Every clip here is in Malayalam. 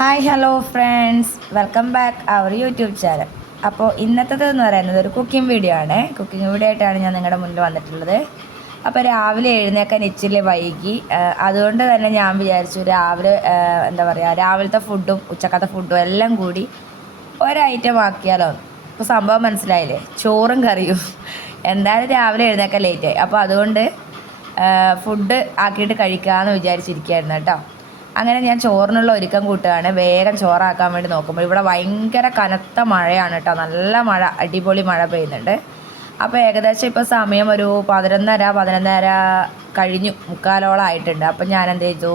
Hi hello friends welcome back our YouTube channel അപ്പോൾ ഇന്നത്തേത് എന്ന് പറയുന്നത് ഒരു കുക്കിംഗ് വീഡിയോ ആണ്. കുക്കിംഗ് വീഡിയോ ആയിട്ടാണ് ഞാൻ നിങ്ങളുടെ മുന്നിൽ വന്നിട്ടുള്ളത്. അപ്പോൾ രാവിലെ എഴുന്നേക്കാൻ ഇച്ചിരി വൈകി. അതുകൊണ്ട് തന്നെ ഞാൻ വിചാരിച്ചു രാവിലെ എന്താ പറയുക രാവിലത്തെ ഫുഡും ഉച്ചക്കത്തെ ഫുഡും എല്ലാം കൂടി ഒരൈറ്റം ആക്കിയാലോ ഇപ്പോൾ സംഭവം മനസ്സിലായില്ലേ? ചോറും കറിയും. എന്തായാലും രാവിലെ എഴുന്നേക്കാൻ ലേറ്റായി അപ്പോൾ അതുകൊണ്ട് ഫുഡ് ആക്കിയിട്ട് കഴിക്കാമെന്ന് വിചാരിച്ചിരിക്കുകയായിരുന്നു കേട്ടോ. അങ്ങനെ ഞാൻ ചോറിനുള്ള ഒരുക്കം കൂട്ടുകയാണ്. വേഗം ചോറാക്കാൻ വേണ്ടി നോക്കുമ്പോൾ ഇവിടെ ഭയങ്കര കനത്ത മഴയാണ് കേട്ടോ. നല്ല മഴ അടിപൊളി മഴ പെയ്യുന്നുണ്ട്. അപ്പോൾ ഏകദേശം ഇപ്പോൾ സമയം ഒരു പതിനൊന്നര പതിനൊന്നര കഴിഞ്ഞു. മുക്കാലോളം ആയിട്ടുണ്ട്. അപ്പം ഞാൻ എന്ത് ചെയ്തു?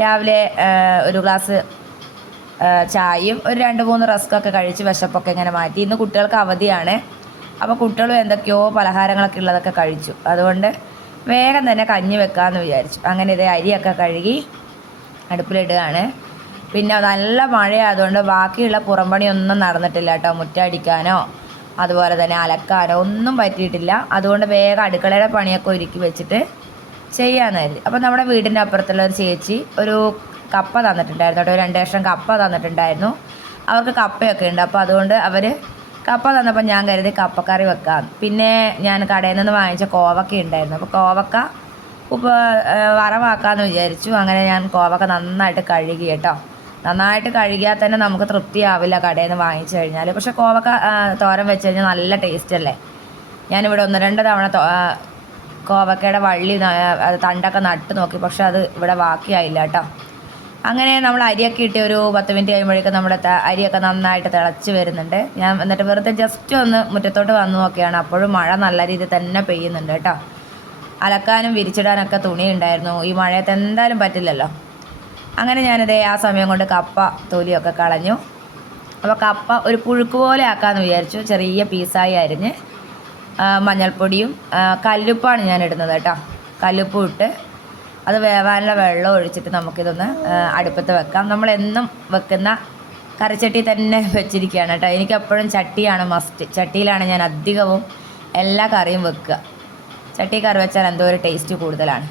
രാവിലെ ഒരു ഗ്ലാസ് ചായയും ഒരു രണ്ട് മൂന്ന് റസ്ക്കൊക്കെ കഴിച്ച് വിശപ്പൊക്കെ ഇങ്ങനെ മാറ്റി. ഇന്ന് കുട്ടികൾക്ക് അവധിയാണ്. അപ്പോൾ കുട്ടികളും എന്തൊക്കെയോ പലഹാരങ്ങളൊക്കെ ഉള്ളതൊക്കെ കഴിച്ചു. അതുകൊണ്ട് വേഗം തന്നെ കഞ്ഞി വെക്കാമെന്ന് വിചാരിച്ചു. അങ്ങനെ ഇതേ അരിയൊക്കെ കഴുകി അടുപ്പിലിടുകയാണ്. പിന്നെ നല്ല മഴയായതുകൊണ്ട് ബാക്കിയുള്ള പുറംപണിയൊന്നും നടന്നിട്ടില്ല കേട്ടോ മുറ്റടിക്കാനോ അതുപോലെ തന്നെ അലക്കാനോ ഒന്നും പറ്റിയിട്ടില്ല. അതുകൊണ്ട് വേഗം അടുക്കളയുടെ പണിയൊക്കെ ഒരുക്കി വെച്ചിട്ട് ചെയ്യാമെന്ന് കരുതി. അപ്പോൾ നമ്മുടെ വീടിന്റെ അപ്പുറത്തുള്ള ഒരു ചേച്ചി ഒരു കപ്പ തന്നിട്ടുണ്ടായിരുന്നു കേട്ടോ രണ്ട് ലക്ഷം കപ്പ തന്നിട്ടുണ്ടായിരുന്നു. അവർക്ക് കപ്പയൊക്കെ ഉണ്ട്. അപ്പോൾ അതുകൊണ്ട് അവർ കപ്പ തന്നപ്പോൾ ഞാൻ കരുതി കപ്പക്കറി വെക്കാം. പിന്നെ ഞാൻ കടയിൽ നിന്ന് വാങ്ങിച്ച കോവക്ക ഉണ്ടായിരുന്നു. അപ്പോൾ കോവക്ക ഉപ്പ് വറവാക്കാമെന്ന് വിചാരിച്ചു. അങ്ങനെ ഞാൻ കോവക്ക നന്നായിട്ട് കഴുകി കേട്ടോ. നന്നായിട്ട് കഴുകിയാൽ തന്നെ നമുക്ക് തൃപ്തിയാവില്ല കടയിൽ നിന്ന് വാങ്ങിച്ചു കഴിഞ്ഞാൽ പക്ഷെ കോവക്ക തോരൻ വെച്ച് കഴിഞ്ഞാൽ നല്ല ടേസ്റ്റ് അല്ലേ ഞാനിവിടെ ഒന്ന് രണ്ട് തവണ കോവക്കയുടെ വള്ളി തണ്ടൊക്കെ നട്ട് നോക്കി. പക്ഷെ അത് ഇവിടെ ബാക്കിയായില്ല കേട്ടോ. അങ്ങനെ നമ്മൾ അരിയൊക്കെ ഇട്ട് ഒരു പത്ത് മിനിറ്റ് കഴിയുമ്പോഴേക്കും നമ്മുടെ അരിയൊക്കെ നന്നായിട്ട് തിളച്ച് വരുന്നുണ്ട്. ഞാൻ എന്നിട്ട് വെറുതെ ജസ്റ്റ് ഒന്ന് മുറ്റത്തോട്ട് വന്നു നോക്കിയാണ്. അപ്പോഴും മഴ നല്ല രീതിയിൽ തന്നെ പെയ്യുന്നുണ്ട് കേട്ടോ. അലക്കാനും വിരിച്ചിടാനൊക്കെ തുണി ഉണ്ടായിരുന്നു ഈ മഴയത്ത് എന്തായാലും പറ്റില്ലല്ലോ. അങ്ങനെ ഞാനത് ആ സമയം കൊണ്ട് കപ്പ തൊലിയൊക്കെ കളഞ്ഞു. അപ്പോൾ കപ്പ ഒരു പുഴുക്ക് പോലെ ആക്കാമെന്ന് വിചാരിച്ചു. ചെറിയ പീസായി അരിഞ്ഞ് മഞ്ഞൾപ്പൊടിയും കല്ലുപ്പാണ് ഞാൻ ഇടുന്നത് കേട്ടോ. കല്ലുപ്പും ഇട്ട് അത് വേവാനുള്ള വെള്ളം ഒഴിച്ചിട്ട് നമുക്കിതൊന്ന് അടുപ്പത്ത് വെക്കാം. നമ്മൾ എന്നും വെക്കുന്ന കറിച്ചട്ടി തന്നെ വെച്ചിരിക്കുകയാണ് കേട്ടോ. എനിക്കെപ്പോഴും ചട്ടിയാണ് മസ്റ്റ്. ചട്ടിയിലാണ് ഞാൻ അധികവും എല്ലാ കറിയും വെക്കുക. ചട്ടി കറി വെച്ചാൽ എന്തോ ഒരു ടേസ്റ്റ് കൂടുതലാണ്.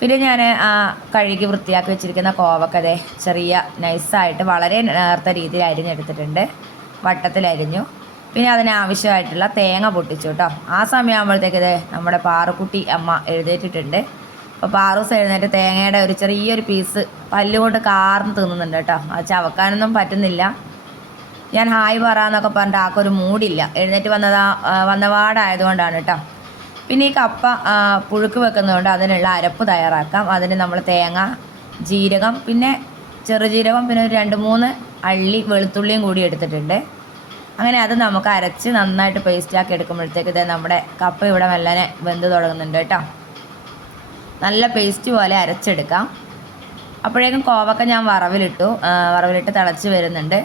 പിന്നെ ഞാൻ ആ കഴുകി വൃത്തിയാക്കി വെച്ചിരിക്കുന്ന കോവക്കതെ ചെറിയ നൈസായിട്ട് വളരെ നേർത്ത രീതിയിൽ അരിഞ്ഞെടുത്തിട്ടുണ്ട്. വട്ടത്തിൽ അരിഞ്ഞു. പിന്നെ അതിനാവശ്യമായിട്ടുള്ള തേങ്ങ പൊട്ടിച്ചു കേട്ടോ. ആ സമയമാകുമ്പോഴത്തേക്ക് ഇത് നമ്മുടെ പാറുക്കുട്ടി അമ്മ എഴുന്നേറ്റിട്ടുണ്ട്. അപ്പോൾ പാറൂസ് എഴുന്നേറ്റ് തേങ്ങയുടെ ഒരു ചെറിയൊരു പീസ് പല്ലുകൊണ്ട് കാർന്ന് തിന്നുന്നുണ്ട് കേട്ടോ. അത് ചവക്കാനൊന്നും പറ്റുന്നില്ല. ഞാൻ ഹായ് പറയാന്നൊക്കെ പറഞ്ഞിട്ട് ആക്കൊരു മൂടില്ല. എഴുന്നേറ്റ് വന്നതാ വന്നപാടായതുകൊണ്ടാണ് കേട്ടോ. പിന്നെ ഈ കപ്പ പുഴുക്ക് വെക്കുന്നതുകൊണ്ട് അതിനുള്ള അരപ്പ് തയ്യാറാക്കാം. അതിന് നമ്മൾ തേങ്ങ ജീരകം പിന്നെ ചെറുജീരകം പിന്നെ ഒരു രണ്ട് മൂന്ന് അള്ളി വെളുത്തുള്ളിയും കൂടി എടുത്തിട്ടുണ്ട്. അങ്ങനെ അത് നമുക്ക് അരച്ച് നന്നായിട്ട് പേസ്റ്റാക്കി എടുക്കുമ്പോഴത്തേക്ക് ഇത് നമ്മുടെ കപ്പ ഇവിടെ മെല്ലനെ വെന്ത് തുടങ്ങുന്നുണ്ട് കേട്ടോ. നല്ല പേസ്റ്റ് പോലെ അരച്ചെടുക്കാം. അപ്പോഴേക്കും കോവക്ക ഞാൻ വറവിലിട്ടു. വറവിലിട്ട് തിളച്ച് വരുന്നുണ്ട്.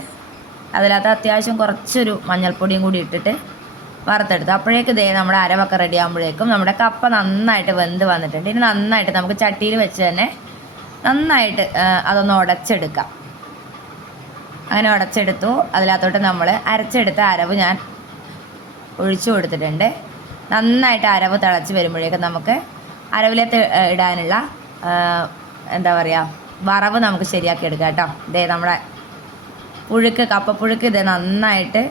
അതിനകത്ത് അത്യാവശ്യം കുറച്ചൊരു മഞ്ഞൾപ്പൊടിയും കൂടി ഇട്ടിട്ട് വറുത്തെടുത്തു. അപ്പോഴേക്ക് ദേ നമ്മുടെ അരവൊക്കെ റെഡി ആകുമ്പോഴേക്കും നമ്മുടെ കപ്പ നന്നായിട്ട് വെന്ത് വന്നിട്ടുണ്ട്. ഇനി നന്നായിട്ട് നമുക്ക് ചട്ടിയിൽ വെച്ച് തന്നെ നന്നായിട്ട് അതൊന്ന് ഉടച്ചെടുക്കാം. അങ്ങനെ ഉടച്ചെടുത്തു. അതിനകത്തോട്ട് നമ്മൾ അരച്ചെടുത്ത അരവ് ഞാൻ ഒഴിച്ചു കൊടുത്തിട്ടുണ്ട്. നന്നായിട്ട് അരവ് തിളച്ച് വരുമ്പോഴേക്കും നമുക്ക് അരവിലെ ഇടാനുള്ള എന്താ പറയുക വറവ് നമുക്ക് ശരിയാക്കി എടുക്കാം കേട്ടോ. ഇതേ നമ്മുടെ പുഴുക്ക് കപ്പപ്പുഴുക്ക് ഇത് നന്നായിട്ട്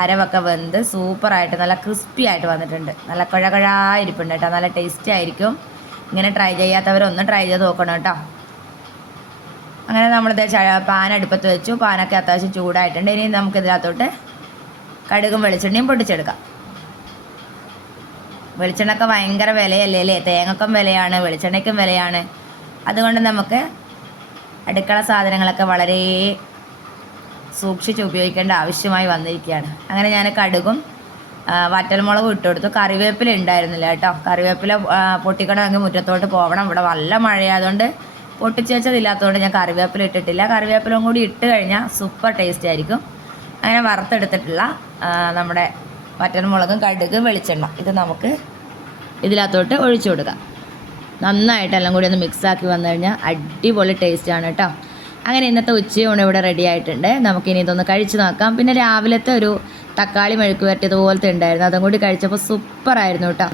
അരവൊക്കെ വെന്ത് സൂപ്പറായിട്ട് നല്ല ക്രിസ്പി ആയിട്ട് വന്നിട്ടുണ്ട്. നല്ല കുഴ ഇരിപ്പുണ്ട് കേട്ടോ. നല്ല ടേസ്റ്റി ആയിരിക്കും. ഇങ്ങനെ ട്രൈ ചെയ്യാത്തവരൊന്ന് ട്രൈ ചെയ്ത് നോക്കണം കേട്ടോ. അങ്ങനെ നമ്മളിത് പാൻ അടുപ്പത്ത് വെച്ചു. പാനൊക്കെ അത്യാവശ്യം ചൂടായിട്ടുണ്ട്. ഇനി നമുക്ക് ഇതിനകത്തോട്ട് കടുകും വെളിച്ചെണ്ണയും പൊട്ടിച്ചെടുക്കാം. വെളിച്ചെണ്ണയൊക്കെ ഭയങ്കര വിലയല്ലേ അല്ലേ? തേങ്ങക്കും വിലയാണ് വെളിച്ചെണ്ണയ്ക്കും വിലയാണ്. അതുകൊണ്ട് നമുക്ക് അടുക്കള സാധനങ്ങളൊക്കെ വളരെ സൂക്ഷിച്ച് ഉപയോഗിക്കേണ്ട ആവശ്യമായി വന്നിരിക്കുകയാണ്. അങ്ങനെ ഞാൻ കടുകും വറ്റൽമുളകും ഇട്ട് കൊടുത്തു. കറിവേപ്പില ഉണ്ടായിരുന്നില്ല കേട്ടോ. കറിവേപ്പില പൊട്ടിക്കണമെങ്കിൽ മുറ്റത്തോട്ട് പോകണം ഇവിടെ നല്ല മഴയായതുകൊണ്ട് പൊട്ടിച്ചേച്ചതില്ലാത്തതുകൊണ്ട് ഞാൻ കറിവേപ്പില ഇട്ടിട്ടില്ല. കറിവേപ്പിലും കൂടി ഇട്ട് കഴിഞ്ഞാൽ സൂപ്പർ ടേസ്റ്റ് ആയിരിക്കും. അങ്ങനെ വറുത്തെടുത്തിട്ടുള്ള നമ്മുടെ വറ്റൽമുളകും കടുകും വെളിച്ചെണ്ണ ഇത് നമുക്ക് ഇതിനകത്തോട്ട് ഒഴിച്ചു കൊടുക്കാം. നന്നായിട്ട് എല്ലാം കൂടി ഒന്ന് മിക്സാക്കി വന്നു കഴിഞ്ഞാൽ അടിപൊളി ടേസ്റ്റാണ് കേട്ടോ. അങ്ങനെ ഇന്നത്തെ ഉച്ചയൂണ് ഇവിടെ റെഡി ആയിട്ടുണ്ട്. നമുക്കിനി ഇതൊന്ന് കഴിച്ച് നോക്കാം. പിന്നെ രാവിലത്തെ ഒരു തക്കാളി മെഴുക്ക് വരട്ടിയതുപോലത്തെ ഉണ്ടായിരുന്നു. അതും കൂടി കഴിച്ചപ്പോൾ സൂപ്പറായിരുന്നു കേട്ടോ